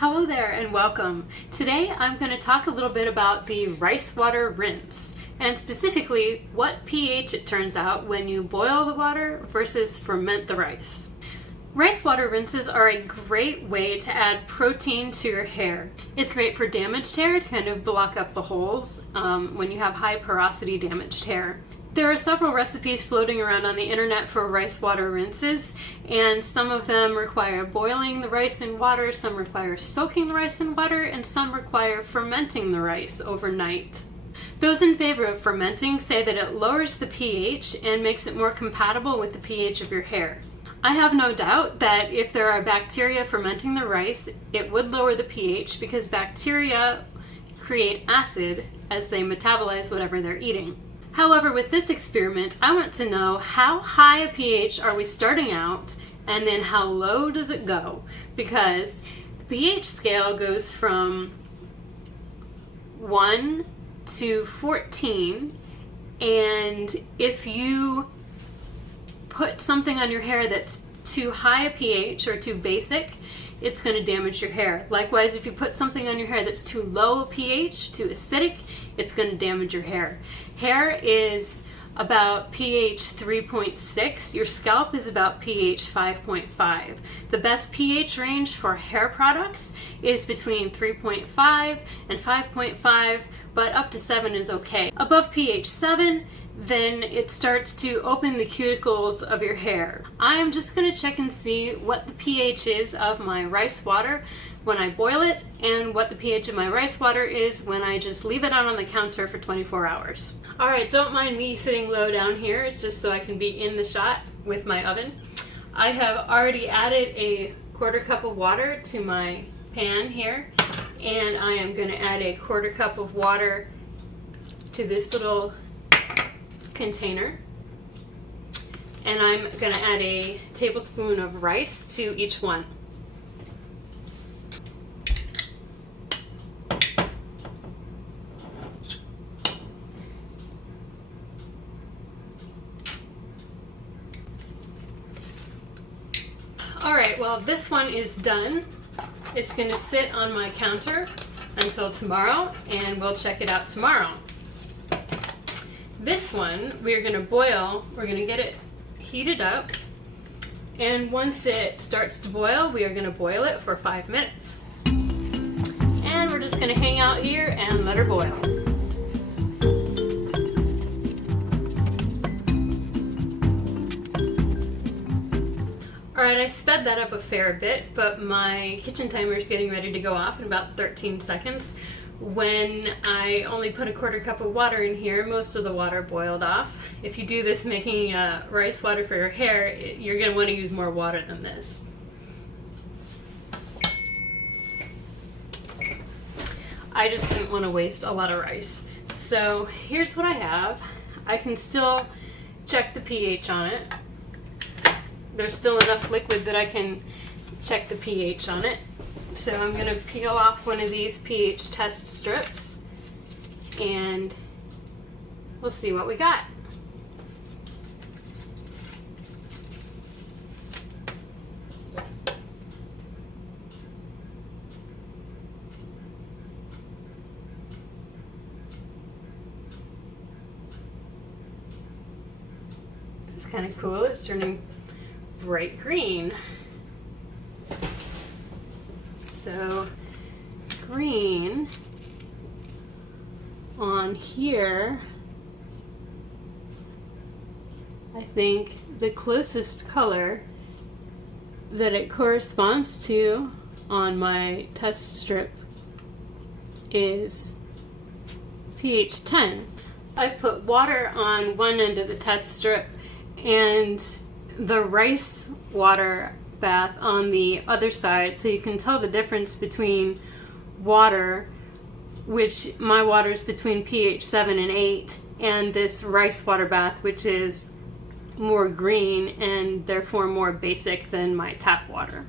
Hello there and welcome. Today I'm going to talk a little bit about the rice water rinse, and specifically what pH it turns out when you boil the water versus ferment the rice. Rice water rinses are a great way to add protein to your hair. It's great for damaged hair to kind of block up the holes when you have high porosity damaged hair. There are several recipes floating around on the internet for rice water rinses, and some of them require boiling the rice in water, some require soaking the rice in water, and some require fermenting the rice overnight. Those in favor of fermenting say that it lowers the pH and makes it more compatible with the pH of your hair. I have no doubt that if there are bacteria fermenting the rice, it would lower the pH because bacteria create acid as they metabolize whatever they're eating. However, with this experiment, I want to know how high a pH are we starting out, and then how low does it go? Because the pH scale goes from 1 to 14, and if you put something on your hair that's too high a pH or too basic, it's going to damage your hair. Likewise, if you put something on your hair that's too low a pH, too acidic, it's going to damage your hair. Hair is about pH 3.6. Your scalp is about pH 5.5. The best pH range for hair products is between 3.5 and 5.5, but up to 7 is okay. Above pH 7, then it starts to open the cuticles of your hair. I'm just going to check and see what the pH is of my rice water when I boil it, and what the pH of my rice water is when I just leave it out on the counter for 24 hours. Alright, don't mind me sitting low down here, it's just so I can be in the shot with my oven. I have already added a 1/4 cup of water to my pan here, and I am going to add a 1/4 cup of water to this little container, and I'm going to add a tablespoon of rice to each one. Alright, well, this one is done. It's going to sit on my counter until tomorrow, and we'll check it out tomorrow. This one we're going to boil. We're going to get it heated up, and once it starts to boil, we are going to boil it for 5 minutes. And we're just going to hang out here and let her boil. Alright, I sped that up a fair bit, but my kitchen timer is getting ready to go off in about 13 seconds. When I only put a 1/4 cup of water in here, most of the water boiled off. If you do this making rice water for your hair, you're going to want to use more water than this. I just didn't want to waste a lot of rice. So here's what I have. I can still check the pH on it. There's still enough liquid that I can check the pH on it. So I'm going to peel off one of these pH test strips, and we'll see what we got. This is kind of cool. It's turning bright green. So green on here, I think the closest color that it corresponds to on my test strip is pH 10. I've put water on one end of the test strip and the rice water bath on the other side, so you can tell the difference between water, which my water is between pH 7 and 8, and this rice water bath, which is more green and therefore more basic than my tap water.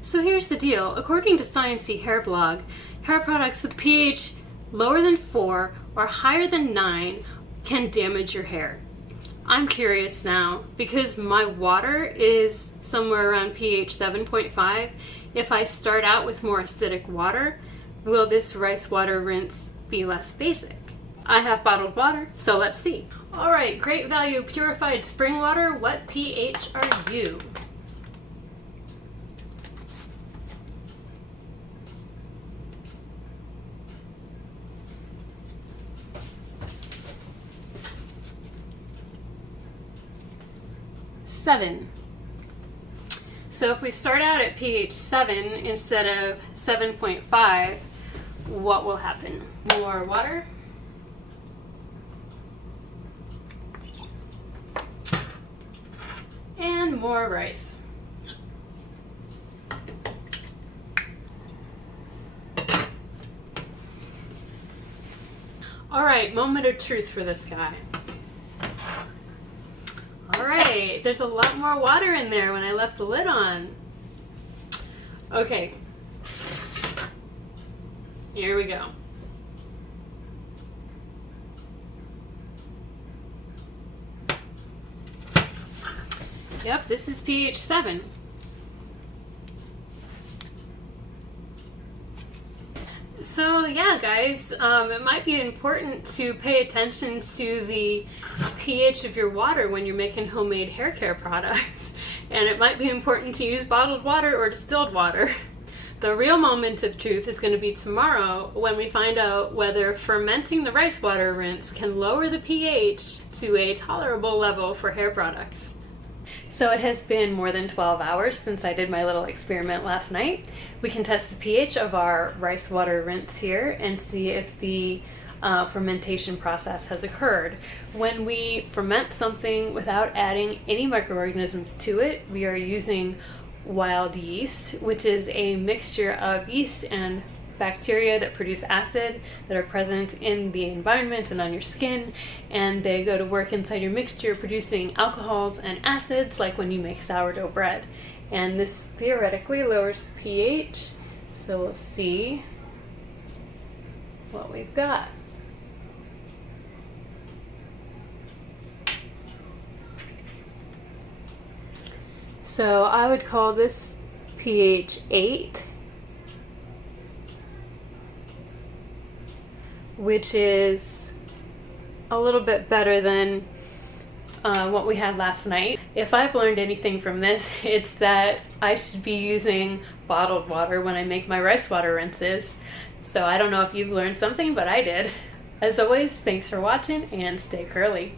So here's the deal. According to Sciencey Hair Blog, hair products with pH lower than 4 or higher than 9 can damage your hair. I'm curious now, because my water is somewhere around pH 7.5. If I start out with more acidic water, will this rice water rinse be less basic? I have bottled water, so let's see. All right, Great Value Purified Spring Water, what pH are you? Seven. So if we start out at pH 7 instead of 7.5, what will happen? More water. And more rice. All right, moment of truth for this guy. All right, there's a lot more water in there when I left the lid on. Okay, here we go. Yep, this is pH 7. So yeah, guys, it might be important to pay attention to the pH of your water when you're making homemade hair care products. And it might be important to use bottled water or distilled water. The real moment of truth is going to be tomorrow when we find out whether fermenting the rice water rinse can lower the pH to a tolerable level for hair products. So it has been more than 12 hours since I did my little experiment last night. We can test the pH of our rice water rinse here and see if the fermentation process has occurred. When we ferment something without adding any microorganisms to it, we are using wild yeast, which is a mixture of yeast and bacteria that produce acid that are present in the environment and on your skin, and they go to work inside your mixture producing alcohols and acids like when you make sourdough bread. And this theoretically lowers the pH, so we'll see what we've got. So I would call this pH 8, which is a little bit better than what we had last night. If I've learned anything from this, it's that I should be using bottled water when I make my rice water rinses. So I don't know if you've learned something, but I did. As always, thanks for watching and stay curly.